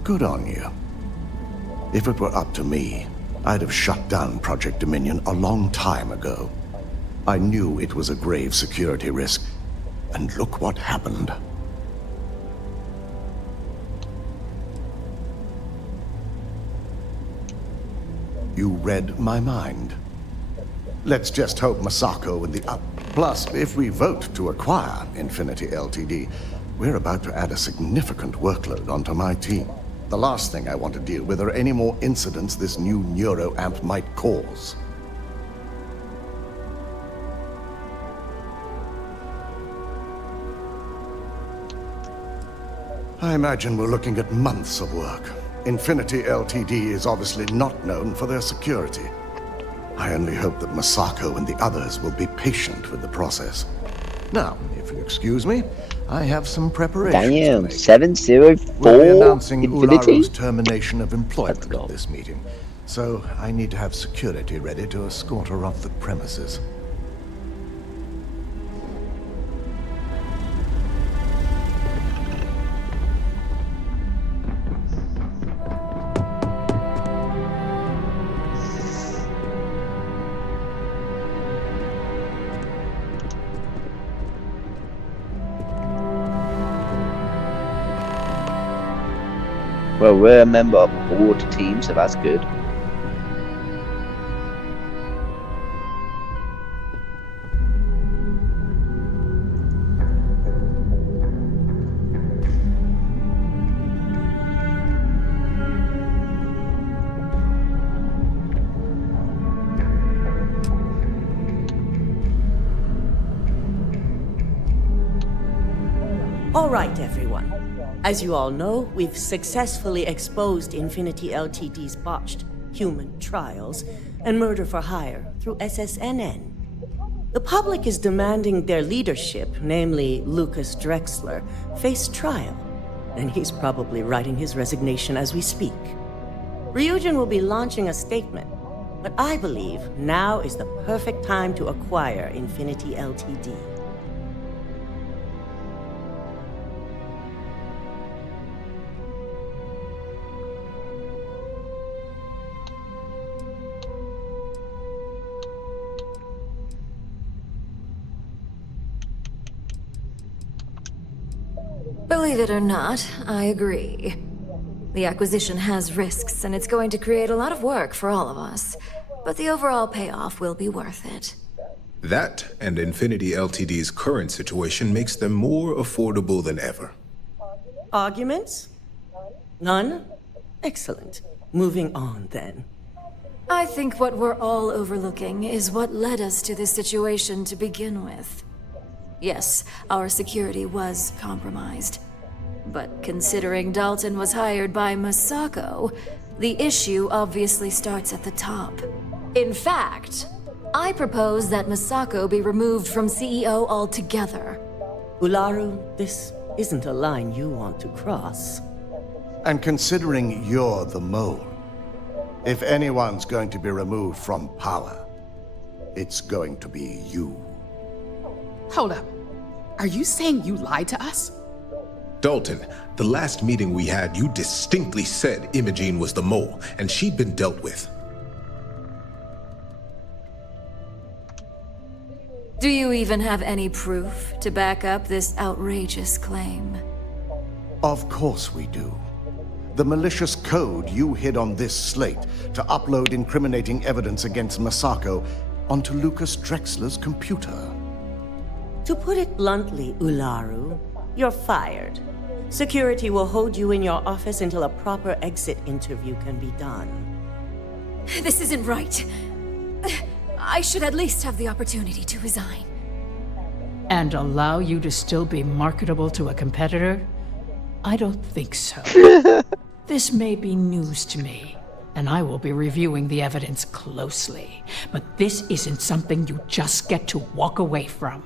Good on you. If it were up to me, I'd have shut down Project Dominion a long time ago. I knew it was a grave security risk, and look what happened. You read my mind. Let's just hope Masako and the Plus, if we vote to acquire Infinity Ltd, we're about to add a significant workload onto my team. The last thing I want to deal with are any more incidents this new neuroamp might cause. I imagine we're looking at months of work. Infinity Ltd is obviously not known for their security. I only hope that Masako and the others will be patient with the process. Now, if you excuse me, I have some preparations to make. 704 We'll be announcing Infinity? Ularu's termination of employment at this meeting, so I need to have security ready to escort her off the premises. Well, we're a member of a board team, so that's good. All right, everyone. As you all know, we've successfully exposed Infinity Ltd's botched human trials and murder for hire through SSNN. The public is demanding their leadership, namely Lucas Drexler, face trial, and he's probably writing his resignation as we speak. Ryujin will be launching a statement, but I believe now is the perfect time to acquire Infinity Ltd. Believe it or not, I agree. The acquisition has risks, and it's going to create a lot of work for all of us. But the overall payoff will be worth it. That and Infinity Ltd's current situation makes them more affordable than ever. Arguments? None? Excellent. Moving on, then. I think what we're all overlooking is what led us to this situation to begin with. Yes, our security was compromised. But considering Dalton was hired by Masako, the issue obviously starts at the top. In fact, I propose that Masako be removed from CEO altogether. Ularu, this isn't a line you want to cross. And considering you're the mole, if anyone's going to be removed from power, it's going to be you. Hold up. Are you saying you lied to us? Dalton, the last meeting we had, you distinctly said Imogene was the mole, and she'd been dealt with. Do you even have any proof to back up this outrageous claim? Of course we do. The malicious code you hid on this slate to upload incriminating evidence against Masako onto Lucas Drexler's computer. To put it bluntly, Ularu, you're fired. Security will hold you in your office until a proper exit interview can be done. This isn't right. I should at least have the opportunity to resign. And allow you to still be marketable to a competitor? I don't think so. This may be news to me, and I will be reviewing the evidence closely. But this isn't something you just get to walk away from.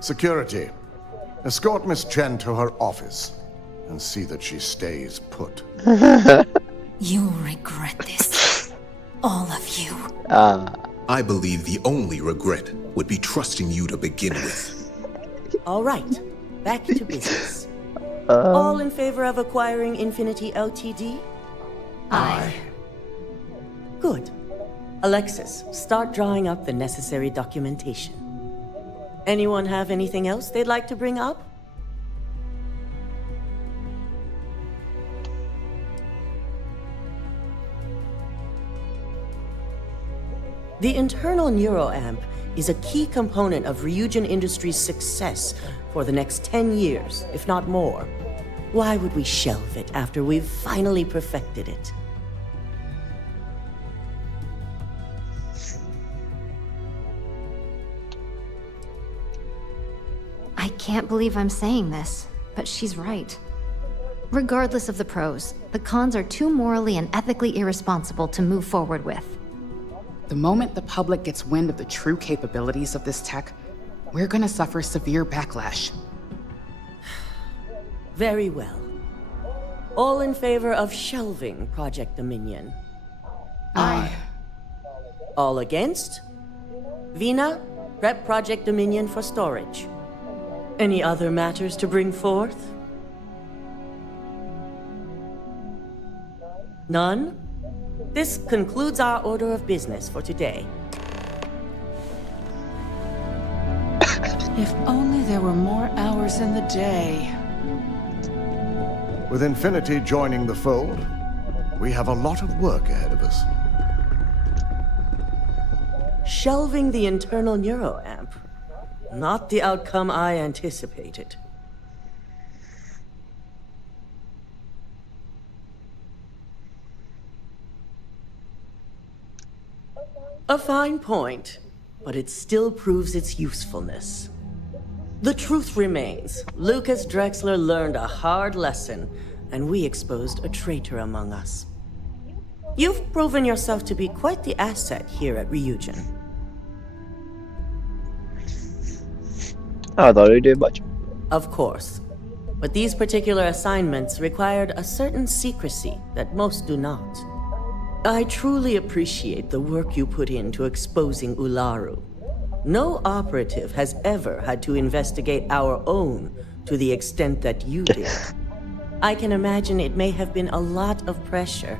Security, escort Miss Chen to her office and see that she stays put. You'll regret this. All of you. I believe the only regret would be trusting you to begin with. All right, back to business. All in favor of acquiring Infinity Ltd? Aye. Good. Alexis, start drawing up the necessary documentation. Anyone have anything else they'd like to bring up? The internal neuroamp is a key component of Ryujin Industries' success for the next 10 years, if not more. Why would we shelve it after we've finally perfected it? I can't believe I'm saying this, but she's right. Regardless of the pros, the cons are too morally and ethically irresponsible to move forward with. The moment the public gets wind of the true capabilities of this tech, we're gonna suffer severe backlash. Very well. All in favor of shelving Project Dominion? Aye. All against? Vina, prep Project Dominion for storage. Any other matters to bring forth? None? This concludes our order of business for today. If only there were more hours in the day. With Infinity joining the fold, we have a lot of work ahead of us. Shelving the internal neuroamp. Not the outcome I anticipated. A fine point, but it still proves its usefulness. The truth remains, Lucas Drexler learned a hard lesson, and we exposed a traitor among us. You've proven yourself to be quite the asset here at Ryujin. I thought it'd do much. Of course. But these particular assignments required a certain secrecy that most do not. I truly appreciate the work you put into exposing Ularu. No operative has ever had to investigate our own to the extent that you did. I can imagine it may have been a lot of pressure,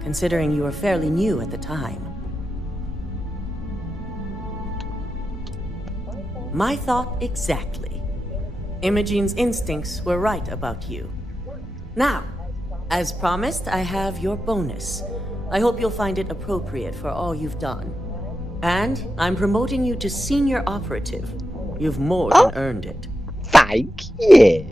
considering you were fairly new at the time. My thought exactly. Imogene's instincts were right about you. Now, as promised, I have your bonus. I hope you'll find it appropriate for all you've done. And I'm promoting you to senior operative. You've more than earned it. Thank you.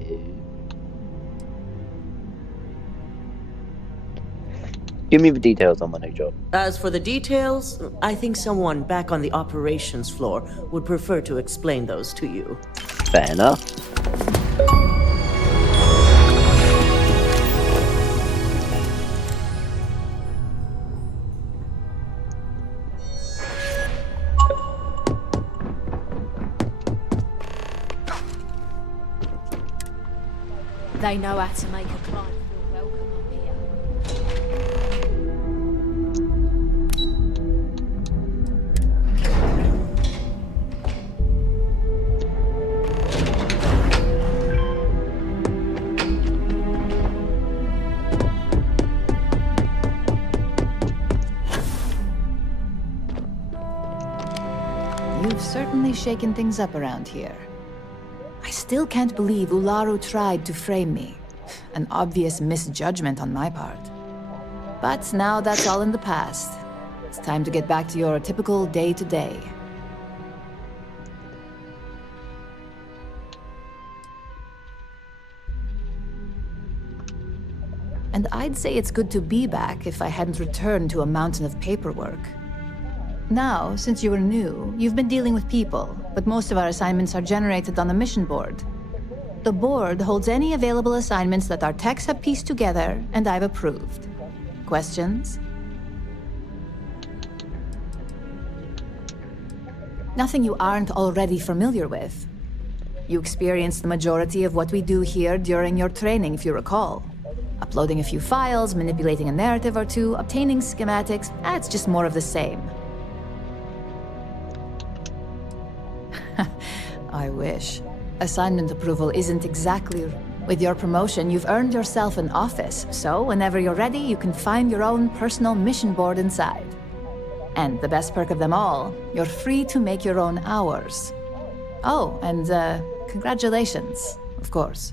Give me the details on my new job. As for the details, I think someone back on the operations floor would prefer to explain those to you. Fair enough. They know how to make a client feel welcome up here. You've certainly shaken things up around here. I still can't believe Ularu tried to frame me. An obvious misjudgment on my part. But now that's all in the past. It's time to get back to your typical day-to-day. And I'd say it's good to be back if I hadn't returned to a mountain of paperwork. Now, since you were new, you've been dealing with people, but most of our assignments are generated on the mission board. The board holds any available assignments that our techs have pieced together, and I've approved. Questions? Nothing you aren't already familiar with. You experienced the majority of what we do here during your training, if you recall. Uploading a few files, manipulating a narrative or two, obtaining schematics, it's just more of the same. I wish. Assignment approval isn't exactly... With your promotion, you've earned yourself an office, so whenever you're ready, you can find your own personal mission board inside. And the best perk of them all, you're free to make your own hours. Oh, and congratulations, of course.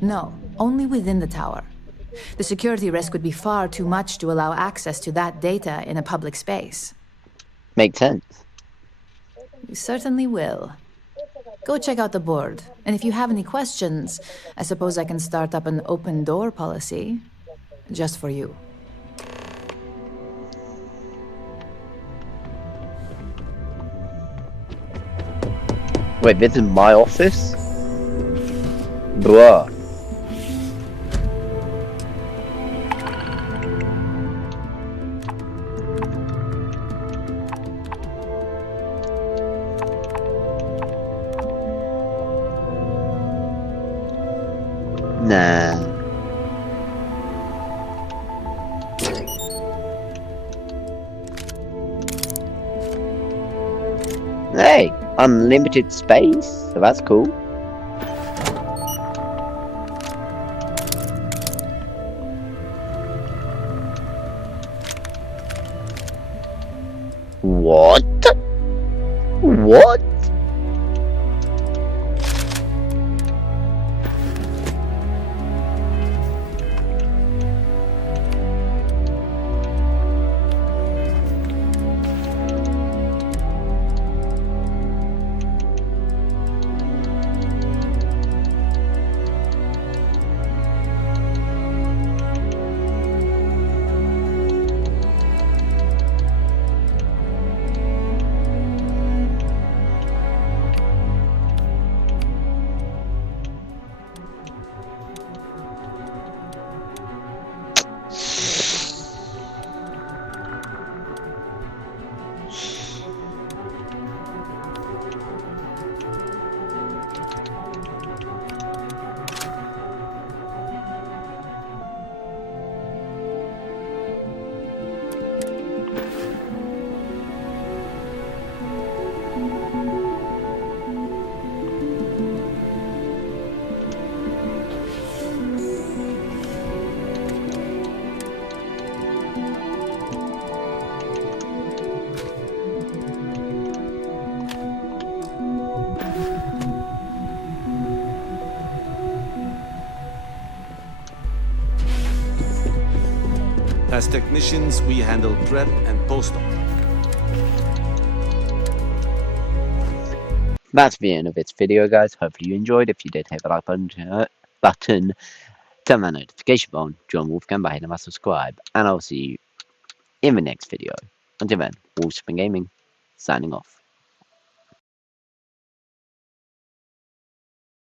No, only within the tower. The security risk would be far too much to allow access to that data in a public space. Makes sense. You certainly will. Go check out the board, and if you have any questions, I suppose I can start up an open door policy. Just for you. Wait, this is my office? Bruh. Nah. Hey, unlimited space, so that's cool. What? What? As technicians, we handle prep and post-op. That's the end of this video, guys. Hopefully you enjoyed. If you did, hit the like button, turn that notification bell, join Wolfgang by hitting that subscribe, and I'll see you in the next video. Until then, WolfbaneGaming, signing off.